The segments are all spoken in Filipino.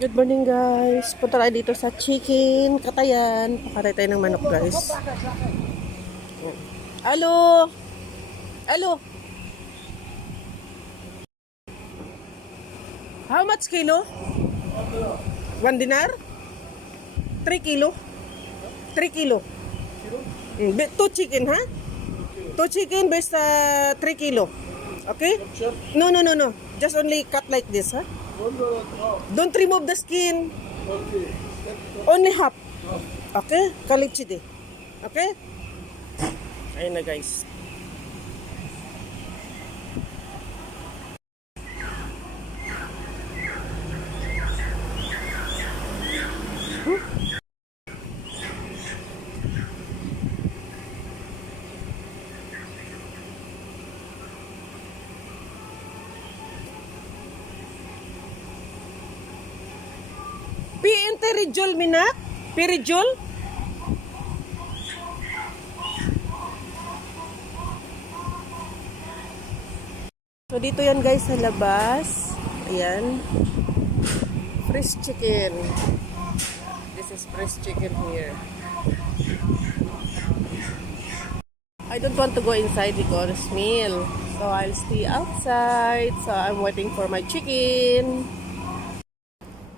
Good morning guys. Punta tayo dito sa Chicken Katayan. Pakatay tayo ng manok guys. Alo! Alo! How much kilo? 1 dinar? 3 kilo? 3 kilo? 2 chicken, ha? 2 chicken based 3 kilo. Okay? No. Just only cut like this, ha? Don't remove the skin. Only half. Okay? Kalichide. Okay? Ayun na guys. PNT Rijol Minak? Pirijol? So dito yan guys sa labas. Ayan. Fresh chicken. This is fresh chicken here. I don't want to go inside because smell. So I'll stay outside. So I'm waiting for my chicken.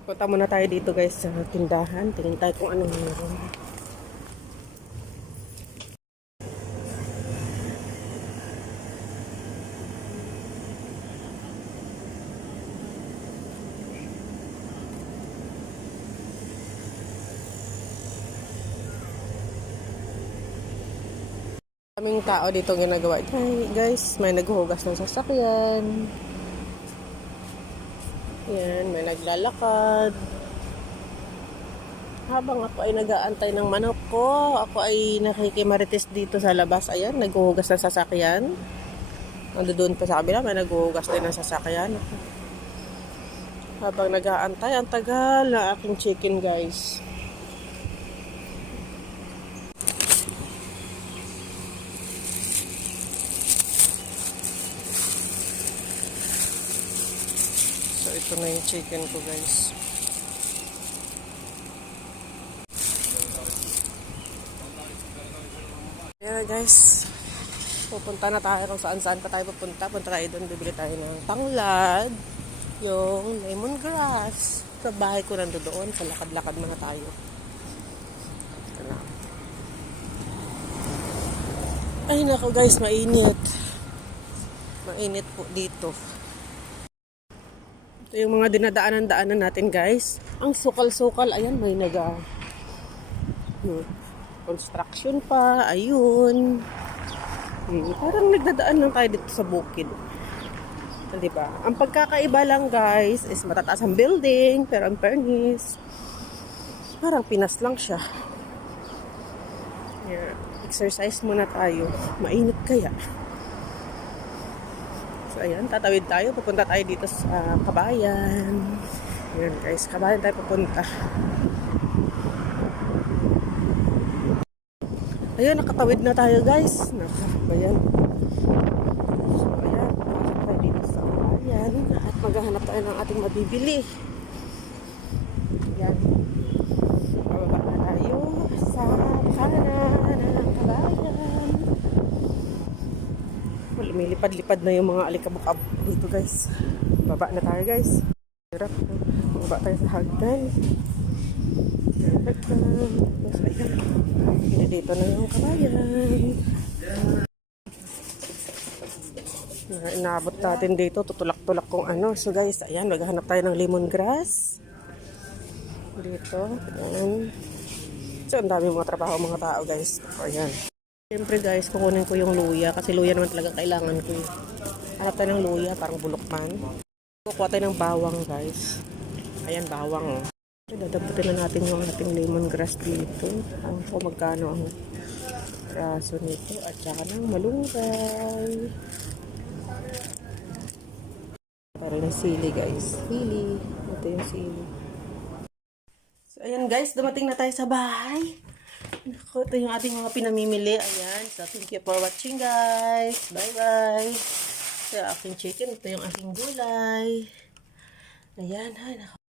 Punta muna tayo dito guys sa tindahan. Tingin tayo kung anong meron. Kaming tao dito ginagawa. Guys, may naghuhugas ng sasakyan. Yan, may naglalakad. Habang ako ay nag-aantay ng manok ko, ako ay nakikimarites dito sa labas. Ayan, naghuhugas ng sasakyan. Doon pa sa kabila, may naghuhugas din ng sasakyan. Habang nag-aantay, ang tagal na aking chicken guys. So, ito na yung chicken ko guys. Ayan guys. Pupunta na tayo kung saan pa tayo pupunta. Punta tayo doon, bibili tayo ng tanglad. Yung lemongrass. Sa bahay ko nandoon. Sa lakad-lakad muna tayo. Ito na. Ay nako guys, mainit. Mainit po dito. Ito yung mga dinadaanan-daanan natin guys. Ang sukal-sukal. Ayan, may construction pa. Ayun. Parang nagdadaan lang tayo dito sa bukid. Diba? Ang pagkakaiba lang guys is matataas ang building. Pero ang fairness, parang Pinas lang siya. Yeah. Exercise muna tayo. Mainit kaya. So, ayan, tatawid tayo. Pupunta tayo dito sa Kabayan. Ayan guys, Kabayan tayo pupunta. Ayan, nakatawid na tayo guys. Ayan. So, ayan, pupunta tayo dito sa Kabayan. At maghahanap tayo ng ating mabibili. Ayan. Bababa na tayo sa kanan ng Kabayan. Lumilipad-lipad na yung mga alikabok dito guys. Baba na tayo guys. Hirap. Baba tayo sa hagdan. Tapos ayan. Dito na yung Kabayan. Inaabot natin dito. Tutulak-tulak kung ano. So guys, ayan. Maghahanap tayo ng lemongrass. Dito. Ayan. So ang dami mga trabaho mga tao guys. Ayan. Siyempre guys, kukunin ko yung luya kasi luya naman talaga kailangan ko. Hanap tayo ng luya, parang bulok man. Kukuha tayo ng bawang guys. Ayan, bawang. Dadamputin na natin yung ating lemongrass dito. Alam ko magkano ang raso nito. At saka ng malunggay. Para ng sili guys. Sili. Ito yung sili. So ayan guys, dumating na tayo sa bahay. Naku, ito yung ating mga pinamimili. Ayan. So, thank you for watching, guys. Bye-bye. Ito yung aking chicken. Ito yung aking gulay. Ayan. Ay, naku.